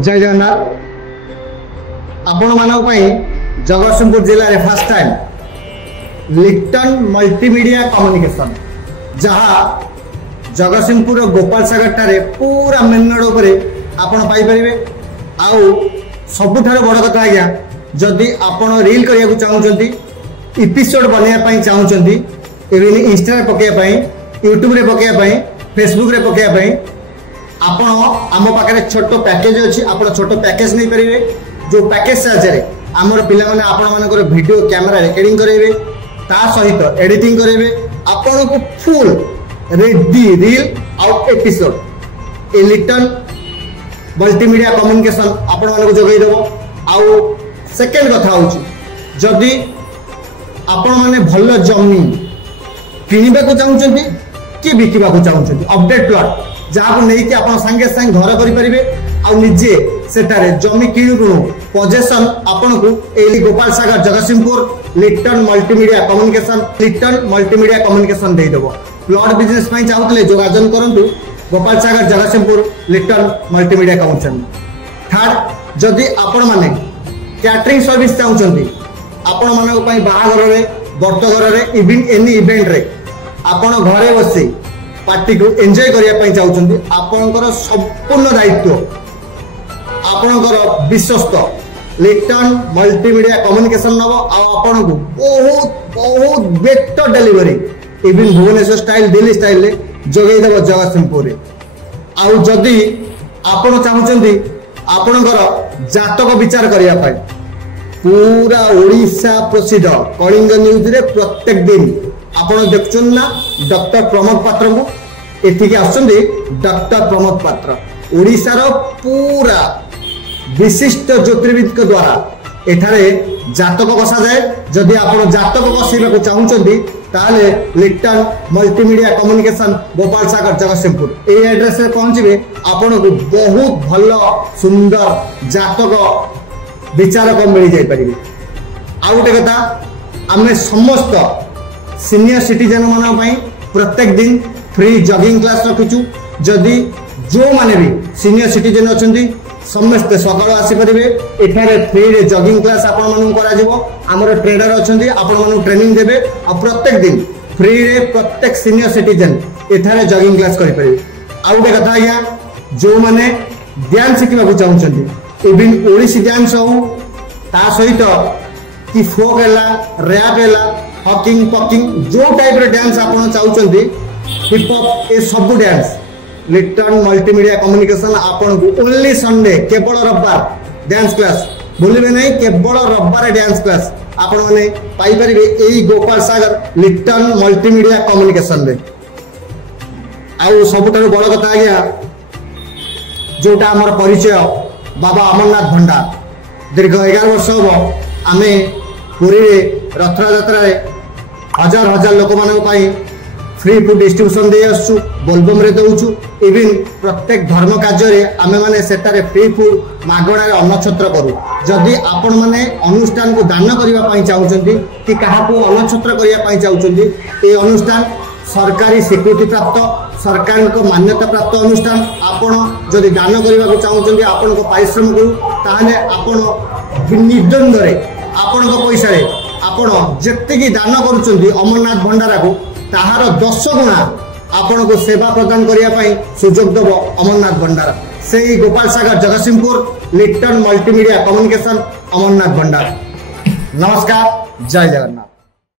जय जगन्नाथ आपण मानक जगतसिंहपुर जिले में first time Lipton multimedia communication जहाँ जगतसिंहपुर गोपाल सागर टारे पूरा मेन रोड पर आपण पाइपर आउ सबुठार बड़ कथा आज्ञा जदि आपण रील करने चाहते एपिसोड बनवाई चाहते इवन इंस्टा पकड़ाई यूट्यूब रे पकड़ाई फेसबुक रे पकड़ाई आपण आम पाखे छोट पैकेज अच्छी आप छोट पैकेज नहीं पारे जो पैकेज साहाय्य आमर पिला माने आपण मानकर वीडियो कैमेरा रिकॉर्डिंग करेंगे ता सहित एडिटिंग करेंगे आपण को full ready reel out episode ए लिटन मल्टीमीडिया कम्युनिकेशन आपण मानक जोगई देबो। आउ सेकेंड कथा होची जदि आपण माने भल जमी किनिबा को चाहुचंती कि बिकिबा को चाहुचंती अपडेट प्लॉट जहाँ नहीं कि आप सांगे सांगे घर करेंगे आ निजे सेठारे जमी किणु पजेसन आपन को एली Gopal Sagar Jagatsinghpur Lipton multimedia communication दे देबो। प्लॉट बिजनेस पई चाहूतले जोगाजन करंतु Gopal Sagar Jagatsinghpur Lipton multimedia communication. Third जदि आपण माने कैटरिंग सर्विस चाहूचंती आपण मानक पई बाहागर रे व्रतघर रे इवन एनी इवेंट रे आपण घरे बसी पार्टी को एंजॉय करने चाहते आपणकर संपूर्ण दायित्व आपणकर विश्वस्त लिप्टन मल्टीमीडिया कम्युनिकेशन नब आपण को बहुत बहुत better delivery even Bhubaneswar style Delhi style जोगेदेव जगतसिंहपुर आउ जदि आपण चाहते आपणकर जातक विचार करने पूरा ओडिशा प्रसिद्ध कलिंग न्यूज रे प्रत्येक दिन आपण देखुन ना डॉक्टर प्रमोद पात्र को एठिक आसुंदी डॉक्टर प्रमोद पात्र ओडिशार पूरा विशिष्ट ज्योतिर्विद द्वारा एठारे जातक बसा जाए जदि आपण जातक बसैबा चाहूचंती ताले Lipton multimedia communication Gopal Sagar Jagatsinghpur ए एड्रेस रे पहुंचबे आपण को बहुत भल सुंदर जातक विचारक मिल जाई परिबे। आ गोटे कथा आमे समस्त सीनियर सिटीजन मान प्रत्येक दिन फ्री जॉगिंग क्लास रखुचु जदि जो माने भी सीनियर सिटीजन अच्छी समस्ते सकाल आसीपारे एठारे फ्री रे जॉगिंग क्लास आपण मानू करा जिवो हमर ट्रेनर अच्छी आपण मानू ट्रेनिंग देबे आ प्रत्येक दिन फ्री रे प्रत्येक सीनियर सिटीजन एठारे जॉगिंग क्लास करि परिबे। आ गोटे कथा आज्ञा जो माने डांस शिखिबा चाहउछन्ती इवन ओडिसी डांस हो ता सहित कि फोक हैला रैप हैला हॉकिंग पॉकिंग जो टाइप रे डांस आपण चाहउछन्ती हिप हॉप ए सब डांस लिप्टन मल्टीमीडिया कम्युनिकेशन आपण को ओनली संडे केवल रविवार डांस क्लास भूलिबे नहीं केवल रविवार डांस क्लास आपण माने पाई परिबे एई गोपाल सागर लिप्टन मल्टीमीडिया कम्युनिकेशन रे। आउ सबुठारु बड़ कथा आज्ञा जोटा हमर परिचय बाबा अमरनाथ भंडार दीर्घ 11 वर्ष हम आमे पुरी रे रथरा यात्रा रे हजार हजार लोक मान फ्री फूड डिस्ट्रीब्यूशन दे आसु बोलबम रे दउछु इवन प्रत्येक धर्म कार्य रे आमे माने सेटारे फ्री फूड मागणा रे अन्नछत्र करू जदि आपण माने अनुष्ठान को दान करिवा पई चाहउचंती कि काहा को अन्नछत्र करिया पई चाहउचंती ए अनुष्ठान सरकारी स्वीकृति प्राप्त सरकार को मान्यता प्राप्त अनुष्ठान आपण जदि दान करिवा को चाहउचंती आपण को परिश्रम करू ताहाने आपण निर्द्वंद रे आपण को पैसा रे आपण जेतिकी दान करूचंती अमरनाथ भंडारा को ताहार 10 गुणा आपण को सेवा प्रदान करिया सुजोग दब अमरनाथ भंडारा से Gopal Sagar Jagatsinghpur Lipton multimedia communication Amarnath Bhandara. नमस्कार, जय जगन्नाथ।